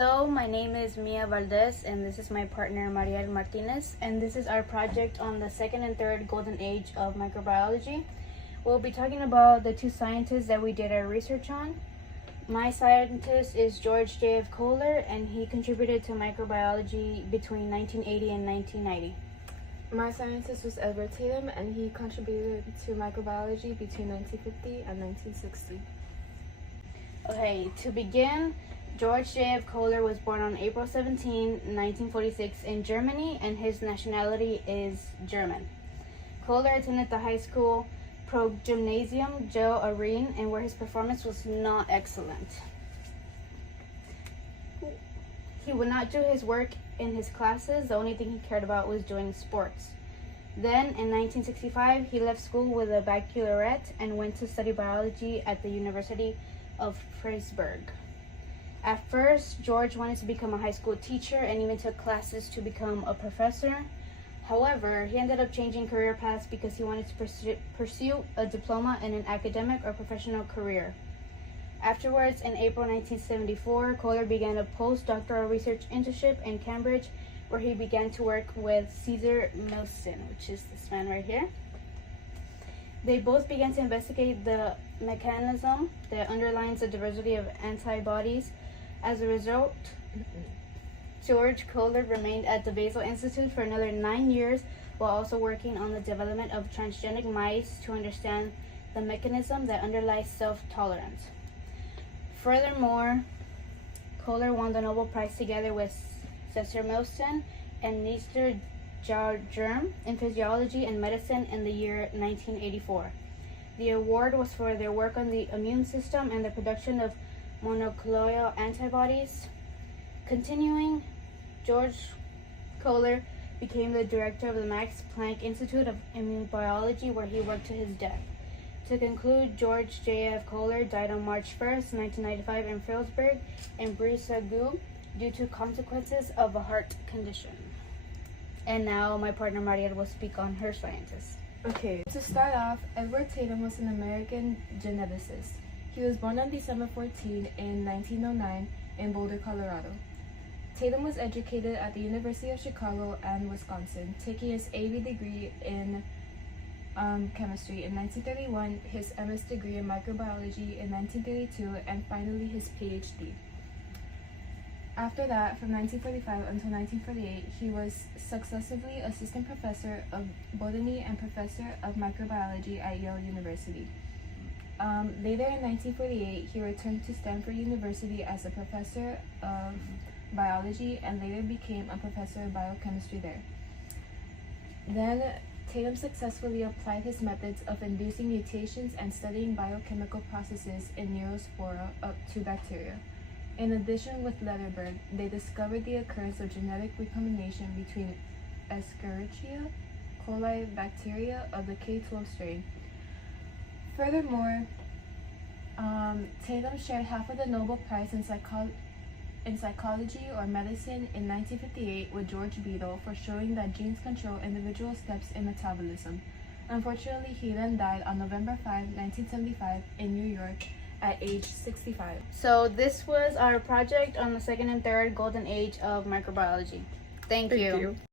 Hello, my name is Mia Valdez, and this is my partner Mariel Martinez, and this is our project on the second and third golden age of microbiology. We'll be talking about the two scientists that we did our research on. My scientist is George J.F. Kohler, and he contributed to microbiology between 1980 and 1990. My scientist was Edward Tatum, and he contributed to microbiology between 1950 and 1960. Okay, to begin, George J.F. Kohler was born on April 17, 1946 in Germany, and his nationality is German. Kohler attended the high school Progymnasium Joe Arene, and where his performance was not excellent. He would not do his work in his classes. The only thing he cared about was doing sports. Then, in 1965, he left school with a baccalaureate and went to study biology at the University of Freiburg. At first, George wanted to become a high school teacher and even took classes to become a professor. However, he ended up changing career paths because he wanted to pursue a diploma in an academic or professional career. Afterwards, in April 1974, Kohler began a postdoctoral research internship in Cambridge, where he began to work with Cesar Milstein, which is this man right here. They both began to investigate the mechanism that underlies the diversity of antibodies. As a result, George Kohler remained at the Basel Institute for another 9 years while also working on the development of transgenic mice to understand the mechanism that underlies self-tolerance. Furthermore, Kohler won the Nobel Prize together with Cesar Milstein and Nestor Germ in physiology and medicine in the year 1984. The award was for their work on the immune system and the production of monoclonal antibodies. Continuing, George Kohler became the director of the Max Planck Institute of Immunobiology, where he worked to his death. To conclude, George J.F. Kohler died on March 1st, 1995 in Freiburg in Brissago due to consequences of a heart condition. And now my partner Mariel will speak on her scientist. Okay, to start off, Edward Tatum was an American geneticist. He was born on December 14 in 1909 in Boulder, Colorado. Tatum was educated at the University of Chicago and Wisconsin, taking his A.B. degree in chemistry in 1931, his M.S. degree in microbiology in 1932, and finally his Ph.D. After that, from 1945 until 1948, he was successively assistant professor of botany and professor of microbiology at Yale University. Later in 1948, he returned to Stanford University as a professor of biology and later became a professor of biochemistry there. Then, Tatum successfully applied his methods of inducing mutations and studying biochemical processes in neurospora to bacteria. In addition, with Letterberg, they discovered the occurrence of genetic recombination between Escherichia coli bacteria of the K12 strain. Furthermore, Tatum shared half of the Nobel Prize in psychology or medicine in 1958 with George Beadle for showing that genes control individual steps in metabolism. Unfortunately, he then died on November 5, 1975 in New York at age 65. So this was our project on the second and third golden age of microbiology. Thank you.